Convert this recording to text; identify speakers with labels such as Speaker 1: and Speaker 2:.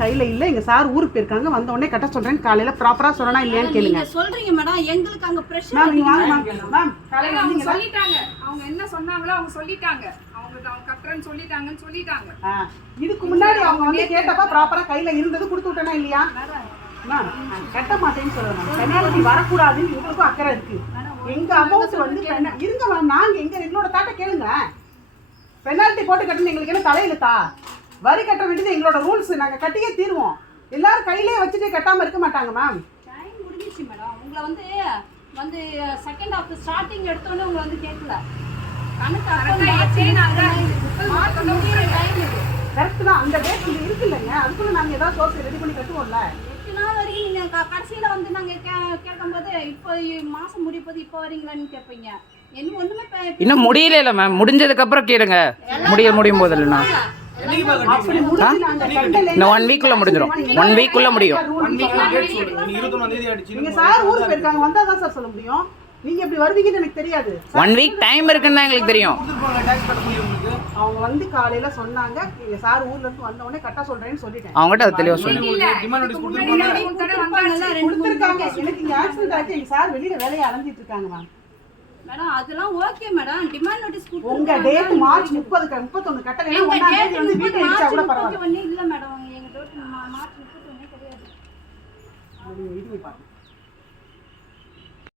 Speaker 1: கையில இல்ல. எங்க சார் ஊருக்கு போயிருக்காங்க. வந்த உடனே கட்ட சொல்றேன் காலையில ப்ராப்பரா சொல்லணும் இல்லையான்னு கேளுங்க.
Speaker 2: நீங்க சொல்றீங்க மேடம். எங்களுக்கு அங்க பிரஷர்
Speaker 1: மேம் நீங்க வாங்க மேம் மேம் காலையில
Speaker 3: அவங்க சொல்லிட்டாங்க. அவங்க என்ன சொன்னாங்களோ அவங்க சொல்லிட்டாங்க. அவங்க அவங்க கட்டுறேன்னு சொல்லிட்டாங்கன்னு சொல்லிட்டாங்க.
Speaker 1: இதுக்கு முன்னாடி அவங்க வந்து கேட்டப்ப ப்ராப்பரா கையில இருந்தது கொடுத்து விட்டேனா இல்லையா? மேம் கட்ட மாட்டேன்னு சொல்றேன் பெனால்டி வரக்கூடாதுன்னு உங்களுக்கும் அக்கறை இருக்கு. எங்க அமௌண்ட் வந்து இருங்க மேம் நாங்க எங்க எங்களோட தாட்ட கேளுங்க. பெனால்டி போட்டு கட்டணும் எங்களுக்கு என்ன தலையிலுத்தா வரி கட்ட வேண்டியது எங்களோட ரூல்ஸ் நாங்க கட்டியே தீருவோம். எல்லாரும் கையிலே வச்சுட்டு கட்டாம இருக்க மாட்டாங்க மேம்
Speaker 2: டைம் முடிஞ்சிச்சு மேடம் உங்களை வந்து வந்து செகண்ட் ஹாஃப் ஸ்டார்டிங் எடுத்தோன்னே உங்களை வந்து கேட்கல
Speaker 1: கரெக்ட் தான். அந்த டேட் இது இருக்கு இல்லைங்க. அதுக்குள்ள நாங்க ஏதாவது சோர்ஸ் ரெடி பண்ணி கட்டுவோம்ல.
Speaker 2: எட்டு நாள் வரைக்கும் நீங்க க- கடைசியில வந்து நாங்க கே- கேட்கும்போது இப்போ மாசம் முடிப்பது இப்போ வரீங்களான்னு கேட்பீங்க. என்ன ஒண்ணுமே பே-
Speaker 4: இன்னும் முடியல மேம் முடிஞ்சதுக்கு அப்புறம் கேளுங்க. முடிய முடியும் போது இல்லைண்ணா
Speaker 1: நாங்க
Speaker 4: இந்த ஒன் வீக்குள்ள முடிஞ்சிடும் ஒன் முடியும்.
Speaker 5: நீங்க தேதி அடிச்சு
Speaker 1: நீங்க சார் ஊருக்கு போயிருக்காங்க. வந்தா தான் சார் சொல்ல முடியும். நீங்க இப்படி வருவீங்கன்னு எனக்கு தெரியாது.
Speaker 4: ஒன் வீக் டைம் இருக்குன்னு தான் எங்களுக்கு தெரியும்.
Speaker 5: முடியும்
Speaker 1: அவங்க வந்து காலையில சொன்னாங்க. எங்க சார் ஊர்ல இருந்து வந்த உடனே கட்ட சொல்றேன்னு சொல்லிட்டேன்.
Speaker 4: அவங்ககிட்ட அது தெளிவாக சொல்லுங்க
Speaker 1: கொடுத்துருக்காங்க. எனக்கு இங்க ஆக்சிடென்ட் ஆச்சு. எங்க சார் வெளியில வேலையை அலைஞ்சிட்டு இருக்காங்க மேம்
Speaker 2: மேடம் அதெல்லாம் ஓகே மேடம். டிமாண்ட் நோட்டீஸ்
Speaker 1: உங்க டேட் மார்ச் முப்பது முப்பத்தொன்னு கட்டலைன்னா ஒன்னாம் தேதி வந்து வீட்டை அடிச்சா கூட பரவாயில்ல.
Speaker 2: இல்ல மேடம். எங்க டேட் மார்ச் முப்பத்தி ஒண்ணே கிடையாது.
Speaker 1: அது எழுதி பாருங்க.